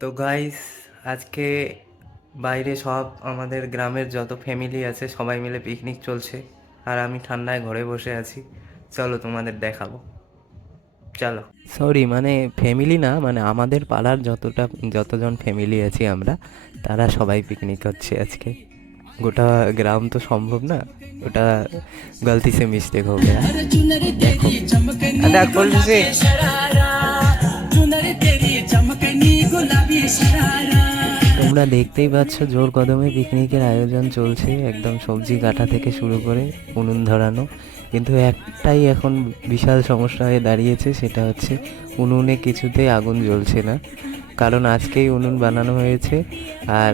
তো গাইস, আজকে বাইরে সব আমাদের গ্রামের যত ফ্যামিলি আছে সবাই মিলে পিকনিক চলছে। আর আমি ঠান্ডায় ঘরে বসে আছি। চলো তোমাদের দেখাবো। চলো। সরি, মানে ফ্যামিলি না, মানে আমাদের পাড়ার যতজন ফ্যামিলি আছি আমরা, তারা সবাই পিকনিক হচ্ছে আজকে। গোটা গ্রাম তো সম্ভব না, ওটা গলতি সে মিস্টেক হয়ে গেছে। দেখো, দেখ বলছি। তোমরা দেখতেই পাচ্ছ জোর কদমে পিকনিকের আয়োজন চলছে, একদম সবজি কাটা থেকে শুরু করে উনুন ধরানো। কিন্তু একটাই এখন বিশাল সমস্যা হয়ে দাঁড়িয়েছে, সেটা হচ্ছে উনুনে কিছুতেই আগুন জ্বলছে না। কারণ আজকেই উনুন বানানো হয়েছে, আর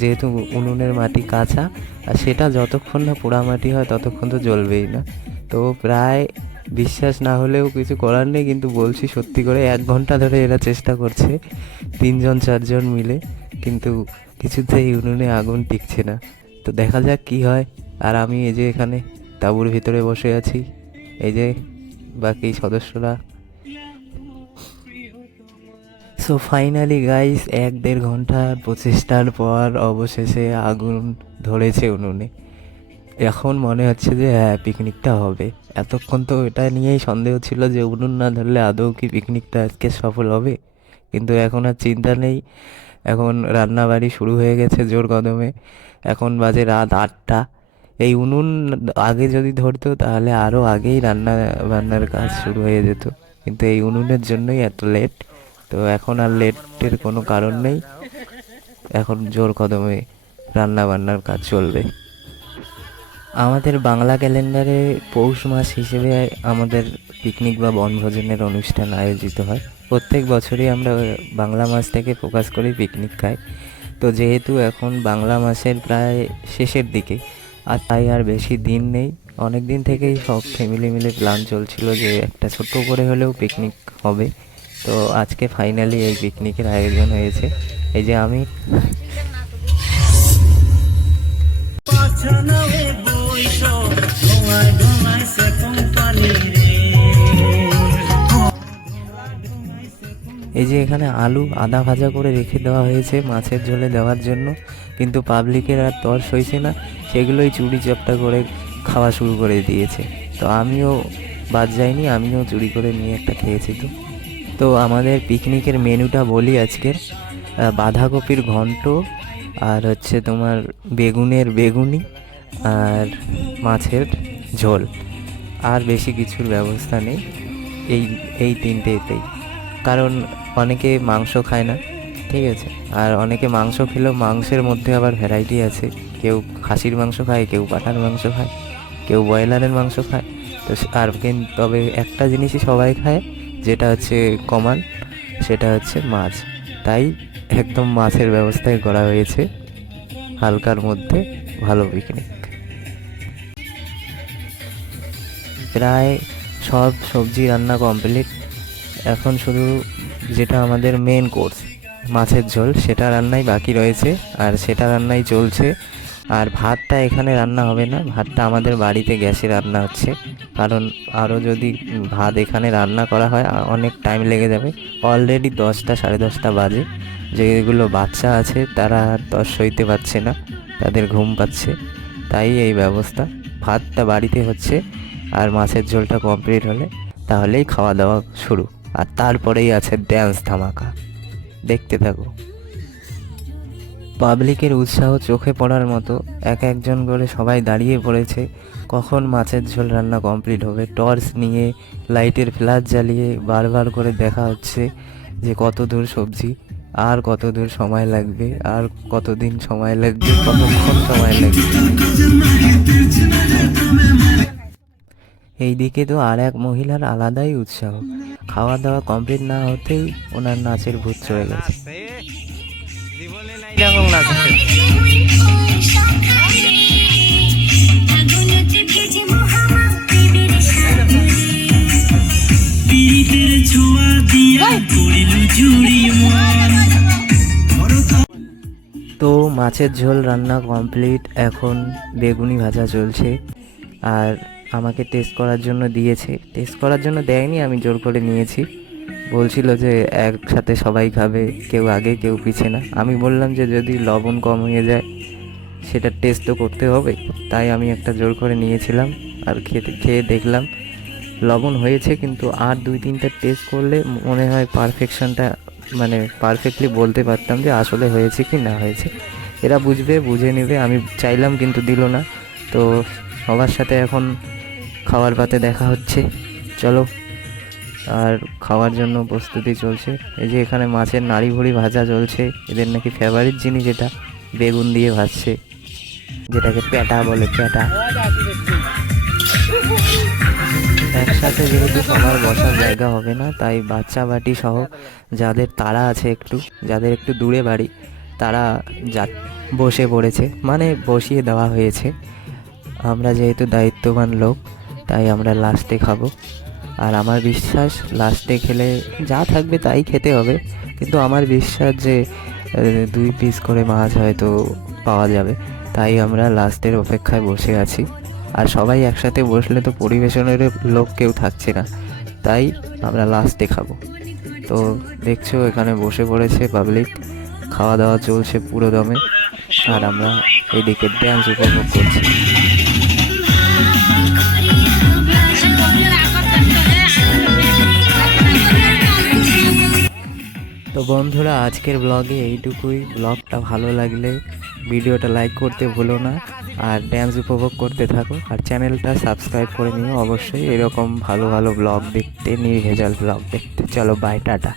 যেহেতু উনুনের মাটি কাঁচা, আর সেটা যতক্ষণ না পোড়ামাটি হয় ততক্ষণ তো জ্বলবেই না। তো প্রায় বিশ্বাস না হলেও কিছু করার নেই, কিন্তু বলছি সত্যি করে 1 ঘন্টা ধরে এরা চেষ্টা করছে, 3-4 জন মিলে, কিন্তু কিছুতেই উনুনে আগুন টিকছে না। তো দেখা যাক কি হয়। আর আমি এই যে এখানে তাঁবুর ভিতরে বসে আছি, এই যে বাকি সদস্যরা। সো ফাইনালি গাইস, 1-1.5 ঘন্টার প্রচেষ্টার পর অবশেষে আগুন ধরেছে উনুনে। এখন মনে হচ্ছে যে হ্যাঁ, পিকনিকটা হবে। এতক্ষণ তো এটা নিয়েই সন্দেহ ছিল যে উনুন না ধরলে আদৌ কি পিকনিকটা আজকে সফল হবে। কিন্তু এখন আর চিন্তা নেই, এখন রান্নাবাড়ি শুরু হয়ে গেছে জোর কদমে। এখন বাজে রাত 8টা। এই উনুন আগে যদি ধরতো তাহলে আরও আগেই বান্নার কাজ শুরু হয়ে যেত, কিন্তু এই উনুনের জন্যই এত লেট। তো এখন আর লেটের কোনো কারণ নেই, এখন জোর কদমে রান্না বান্নার কাজ চলবে। আমাদের বাংলা ক্যালেন্ডারে পৌষ মাস হিসেবে আমাদের পিকনিক বা বনভোজনের অনুষ্ঠান আয়োজিত হয়। প্রত্যেক বছরই আমরা বাংলা মাস থেকে ফোকাস করে পিকনিক খাই। তো যেহেতু এখন বাংলা মাসের প্রায় শেষের দিকে, আর তাই আর বেশি দিন নেই। অনেক দিন থেকেই সব ফ্যামিলি মিলে প্ল্যান চলছিল যে একটা ছোট্ট করে হলেও পিকনিক হবে। তো আজকে ফাইনালি এই পিকনিকের আয়োজন হয়েছে। এই যে আমি এই যে এখানে আলু আদা ভাজা করে রেখে দেওয়া হয়েছে মাছের ঝোলে দেওয়ার জন্য, কিন্তু পাবলিকের আর তর্স হয়েছে না, সেগুলোই চুরি চাপটা করে খাওয়া শুরু করে দিয়েছে। তো আমিও বাদ যাইনি, আমিও চুরি করে নিয়ে একটা খেয়েছি। তো তো আমাদের পিকনিকের মেনুটা বলি আজকের: বাঁধাকপির ঘন্ট, আর হচ্ছে তোমার বেগুনের বেগুনি, আর মাছের ঝোল। আর বেশি কিছুর ব্যবস্থা নেই, এই এই তিনটেতেই। কারণ অনেকে মাংস খায় না, ঠিক আছে। আর অনেকে মাংস খেলেও মাংসের মধ্যে আবার ভ্যারাইটি আছে, কেউ খাসির মাংস খায়, কেউ পাঁঠার মাংস খায়, কেউ ব্রয়লারের মাংস খায়। তো আর কিন্তু তবে একটা জিনিসই সবাই খায়, যেটা হচ্ছে কমন, সেটা হচ্ছে মাছ। তাই একদম মাছের ব্যবস্থাই করা হয়েছে, হালকার মধ্যে ভালো পিকনিক। প্রায় সব সবজি রান্না কমপ্লিট। এখন শুধু যেটা আমাদের মেন কোর্স, মাছের ঝোল, সেটা রান্নাই বাকি রয়েছে, আর সেটা রান্নাই চলছে। আর ভাতটা এখানে রান্না হবে না, ভাতটা আমাদের বাড়িতে গ্যাসে রান্না হচ্ছে। কারণ আরও যদি ভাত এখানে রান্না করা হয় অনেক টাইম লেগে যাবে। অলরেডি 10টা 10:30 বাজে। যেগুলো বাচ্চা আছে তারা আর সইতে পারছে না, তাদের ঘুম পাচ্ছে, তাই এই ব্যবস্থা। ভাতটা বাড়িতে হচ্ছে, আর মাছের ঝোলটা কমপ্লিট হলে তাহলেই খাওয়া দাওয়া শুরু। আর তারপরেই আছে ড্যান্স ধামাকা, দেখতে থাকো। পাবলিকের উৎসাহ চোখে পড়ার মতো, একজন করে সবাই দাঁড়িয়ে পড়েছে কখন মাছের ঝোল রান্না কমপ্লিট হবে। টর্চ নিয়ে, লাইটের ফ্ল্যাশ জ্বালিয়ে বারবার করে দেখা হচ্ছে যে কত দূর সবজি, আর কত দূর সময় লাগবে, আর কতদিন সময় লাগবে, কতক্ষণ সময় লাগবে। এইদিকে তো আর এক মহিলার আলাদাই উৎসাহ, খাওয়া দাওয়া কমপ্লিট না হতেই ওনার নাচের ভূত চড়ে গেছে। তো মাছের ঝোল রান্না কমপ্লিট, এখন বেগুনি ভাজা চলছে। আর আমাকে টেস্ট করার জন্য দিয়েছে, টেস্ট করার জন্য দেয়নি, আমি জোর করে নিয়েছি। বলছিল যে একসাথে সবাই খাবে, কেউ আগে কেউ পিছে না। আমি বললাম যে যদি লবণ কম হয়ে যায় সেটা টেস্ট তো করতে হবে, তাই আমি একটা জোর করে নিয়েছিলাম। আর খেয়ে দেখলাম লবণ হয়েছে, কিন্তু আর 2-3টা টেস্ট করলে মনে হয় পারফেকশনটা, মানে পারফেক্টলি বলতে পারতাম যে আসলে হয়েছে কি না হয়েছে। এরা বুঝবে, বুঝে নেবে, আমি চাইলাম কিন্তু দিল না। তো সবার সাথে এখন খাওয়ার পাতে দেখা হচ্ছে, চলো। আর খাওয়ার জন্য প্রস্তুতি চলছে। এই যে এখানে মাছের নাড়ি ভুড়ি ভাজা চলছে, এদের নাকি ফেভারিট জিনিস, এটা বেগুন দিয়ে ভাজছে, যেটাকে প্যাটা বলে, প্যাটা। একসাথে যেহেতু সবার বসার জায়গা হবে না, তাই বাচ্চা বাটি সহ যাদের তাড়া আছে, যাদের একটু দূরে বাড়ি, তারা যা বসে পড়েছে, মানে বসিয়ে দেওয়া হয়েছে। আমরা যেহেতু দায়িত্ববান লোক, তাই আমরা লাস্টে খাবো। আর আমার বিশ্বাস লাস্টে খেলে যা থাকবে তাই খেতে হবে, কিন্তু আমার বিশ্বাস যে 2 পিস করে মাছ হয়তো পাওয়া যাবে, তাই আমরা লাস্টের অপেক্ষায় বসে আছি। আর সবাই একসাথে বসলে তো পরিবেশনের লোক কেউ থাকছে না, তাই আমরা লাস্টে খাবো। তো দেখছো এখানে বসে পড়েছে পাবলিক, খাওয়া দাওয়া চলছে পুরো দমে, আর আমরা এইদিকে ড্যান্স উপভোগ করছি। তো বন্ধুরা, আজকের ব্লগে এইটুকুই। ব্লগটা ভালো লাগলে ভিডিওটা লাইক করতে ভুলো না, আর ড্যান্স উপভোগ করতে থাকো, আর চ্যানেলটা সাবস্ক্রাইব করে নিও অবশ্যই, এরকম ভালো ভালো ব্লগ দেখতে, নির্ভেজাল ব্লগ দেখতে। চলো, বাই, টাটা।